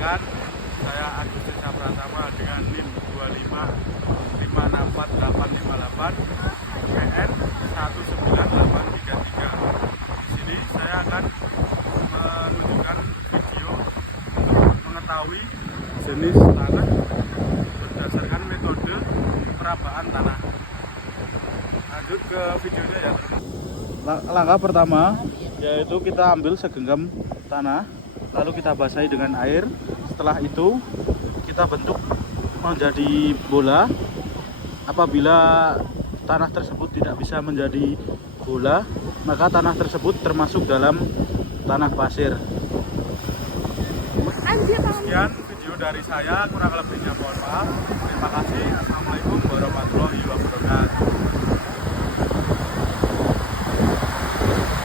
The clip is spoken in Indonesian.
Perkenalkan, saya Agustus Pratama dengan NIM 2556458 PN 19833. Di sini saya akan menunjukkan video untuk mengetahui jenis tanah berdasarkan metode perabaan tanah. Lanjut ke videonya ya. Langkah pertama yaitu kita ambil segenggam tanah, lalu kita basahi dengan air. Setelah itu kita bentuk menjadi bola. Apabila tanah tersebut tidak bisa menjadi bola, maka tanah tersebut termasuk dalam tanah pasir. Sekian video dari saya, kurang lebihnya mohon maaf. Terima kasih. Assalamualaikum warahmatullahi wabarakatuh.